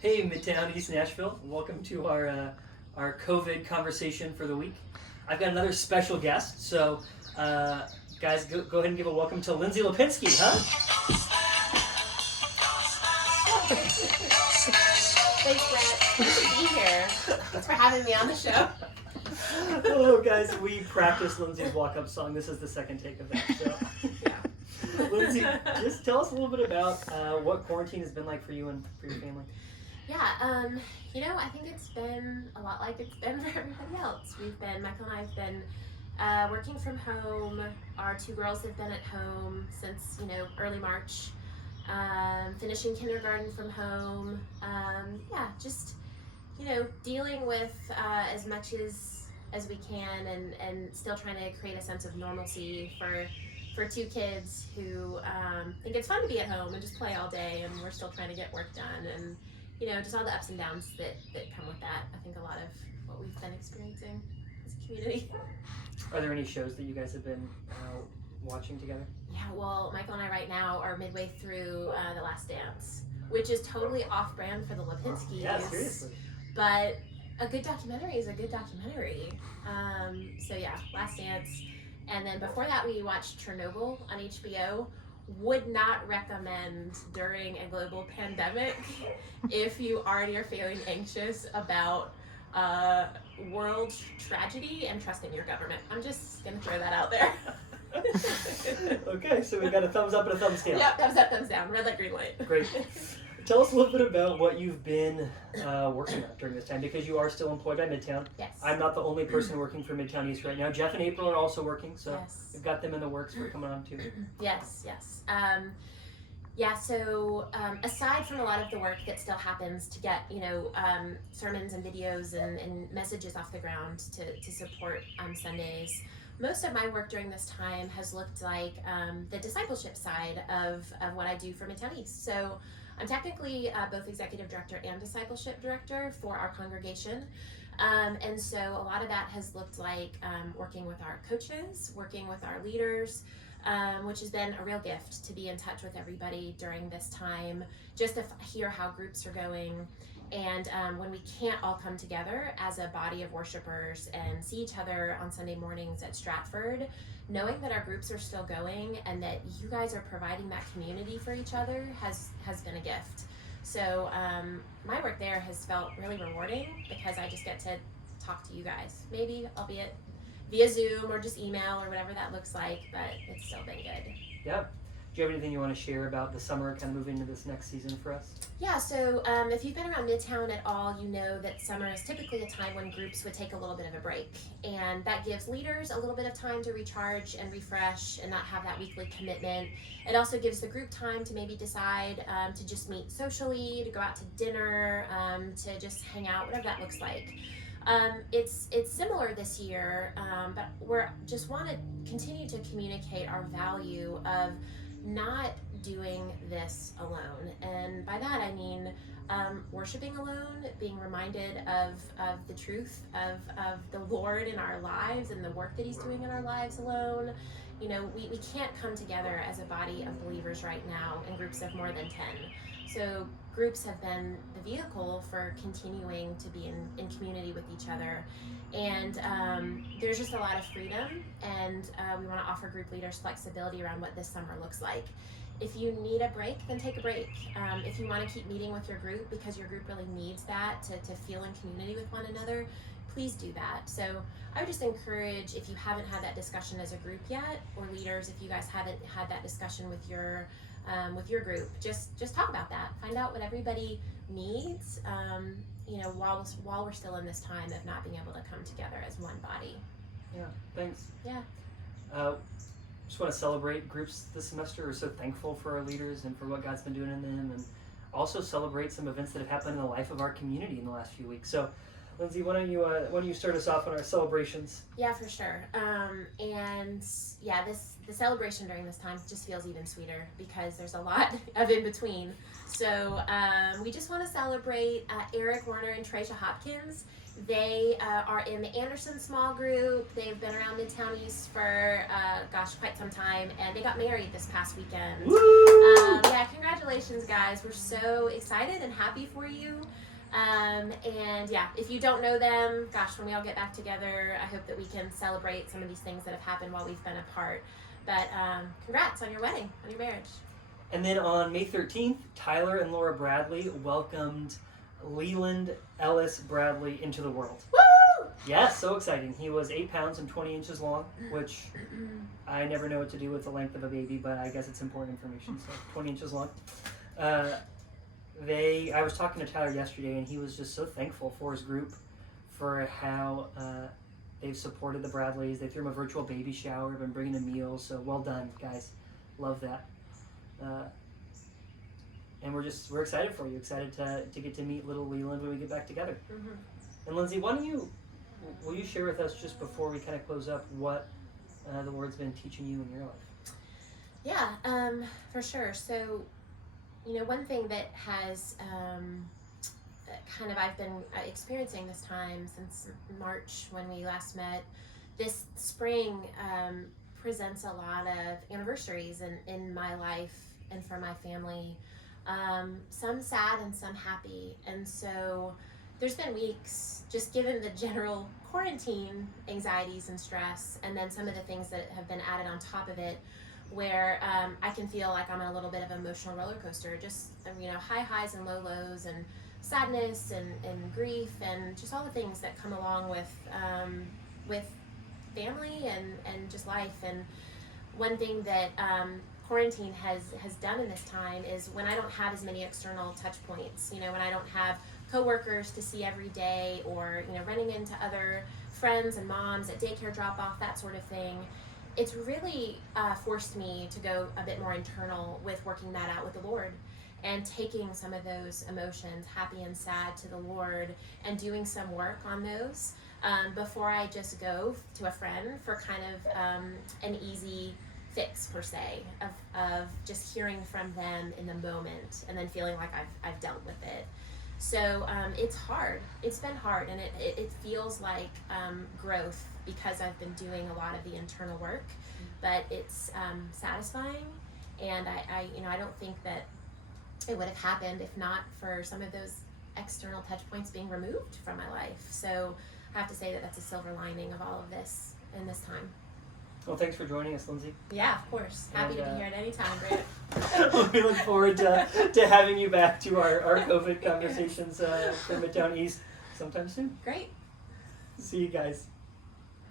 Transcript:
Hey, Midtown, East Nashville. Welcome to our COVID conversation for the week. I've got another special guest, so guys, go ahead and give a welcome to Lindsay Lipinski, huh? Thanks, Brant. Good to be here. Thanks for having me on the show. Oh, guys, we practiced Lindsay's walk-up song. This is the second take of that. So, Yeah. Lindsay, just tell us a little bit about what quarantine has been like for you and for your family. Yeah, I think it's been a lot like it's been for everybody else. Michael and I have been working from home. Our two girls have been at home since, early March. Finishing kindergarten from home. Just, dealing with as much as we can and still trying to create a sense of normalcy for two kids who think it's fun to be at home and just play all day, and we're still trying to get work done, and just all the ups and downs that come with that. I think a lot of what we've been experiencing as a community. Are there any shows that you guys have been watching together? Yeah, well, Michael and I right now are midway through The Last Dance, which is totally off-brand for the Lipinskis. Yeah, seriously. But a good documentary is a good documentary. Last Dance. And then before that, we watched Chernobyl on HBO. Would not recommend during a global pandemic if you already are feeling anxious about world tragedy and trusting your government. I'm just going to throw that out there. Okay, so we got a thumbs up and a thumbs down. Yep, thumbs up, thumbs down. Red light, green light. Great. Tell us a little bit about what you've been working on during this time, because you are still employed by Midtown. Yes. I'm not the only person working for Midtown East right now. Jeff and April are also working, so Yes. we've got them in the works for coming on too. Yes. Aside from a lot of the work that still happens to get, sermons and videos and messages off the ground to support Sundays, most of my work during this time has looked like the discipleship side of what I do for Midtown East. So I'm technically both executive director and discipleship director for our congregation. And so a lot of that has looked like working with our coaches, working with our leaders, which has been a real gift to be in touch with everybody during this time, just to hear how groups are going. And when we can't all come together as a body of worshipers and see each other on Sunday mornings at Stratford, knowing that our groups are still going and that you guys are providing that community for each other has been a gift. So my work there has felt really rewarding because I just get to talk to you guys, maybe albeit via Zoom or just email or whatever that looks like, but it's still been good. Yep. Do you have anything you want to share about the summer kind of moving into this next season for us? Yeah, so if you've been around Midtown at all, you know that summer is typically a time when groups would take a little bit of a break. And that gives leaders a little bit of time to recharge and refresh and not have that weekly commitment. It also gives the group time to maybe decide to just meet socially, to go out to dinner, to just hang out, whatever that looks like. It's similar this year, but we're just want to continue to communicate our value of not doing this alone. And by that I mean worshiping alone, being reminded of the truth of the Lord in our lives and the work that He's doing in our lives alone. We can't come together as a body of believers right now in groups of more than 10. So groups have been the vehicle for continuing to be in community with each other. And there's just a lot of freedom, and we want to offer group leaders flexibility around what this summer looks like. If you need a break, then take a break. If you want to keep meeting with your group because your group really needs that to feel in community with one another, please do that. So I would just encourage, if you haven't had that discussion as a group yet, or leaders, if you guys haven't had that discussion with your group, just talk about that. Find out what everybody needs, while we're still in this time of not being able to come together as one body. Yeah, thanks. Yeah. Just want to celebrate groups this semester. We're so thankful for our leaders and for what God's been doing in them, and also celebrate some events that have happened in the life of our community in the last few weeks. So Lindsay, why don't you start us off on our celebrations? Yeah, for sure. And yeah, the celebration during this time just feels even sweeter because there's a lot of in between. So we just want to celebrate Eric Warner and Tracia Hopkins. They are in the Anderson small group. They've been around Midtown East for, quite some time, and they got married this past weekend. Woo! Yeah, congratulations, guys. We're so excited and happy for you. And yeah, if you don't know them, gosh, when we all get back together, I hope that we can celebrate some of these things that have happened while we've been apart. But congrats on your wedding, on your marriage. And then on May 13th, Tyler and Laura Bradley welcomed Leland Ellis Bradley into the world. Woo! Yes, so exciting. He was 8 pounds and 20 inches long, which I never know what to do with the length of a baby, but I guess it's important information, so 20 inches long. I was talking to Tyler yesterday, and he was just so thankful for his group, for how they've supported the Bradleys. They threw him a virtual baby shower, been bringing him meals, so well done, guys. Love that. And we're excited for you, excited to get to meet little Leland when we get back together. Mm-hmm. And Lindsay, will you share with us just before we kind of close up what the Lord's been teaching you in your life? Yeah, for sure. So, one thing that has I've been experiencing this time since March when we last met, this spring presents a lot of anniversaries in my life and for my family. Some sad and some happy. And so there's been weeks, just given the general quarantine anxieties and stress, and then some of the things that have been added on top of it, where I can feel like I'm on a little bit of an emotional roller coaster, just, high highs and low lows, and sadness and grief, and just all the things that come along with family and just life. And one thing that quarantine has done in this time is when I don't have as many external touch points, when I don't have coworkers to see every day, or running into other friends and moms at daycare drop off, that sort of thing, it's really forced me to go a bit more internal with working that out with the Lord, and taking some of those emotions, happy and sad, to the Lord, and doing some work on those before I just go to a friend for kind of an easy fix, per se, of just hearing from them in the moment and then feeling like I've dealt with it. So it's hard. It's been hard, and it feels like growth, because I've been doing a lot of the internal work, but it's satisfying, and I don't think that it would have happened if not for some of those external touch points being removed from my life. So I have to say that that's a silver lining of all of this in this time. Well, thanks for joining us, Lindsay. Yeah, of course. Happy to be here at any time, Brant. We look forward to having you back to our COVID conversations for Midtown East sometime soon. Great. See you guys.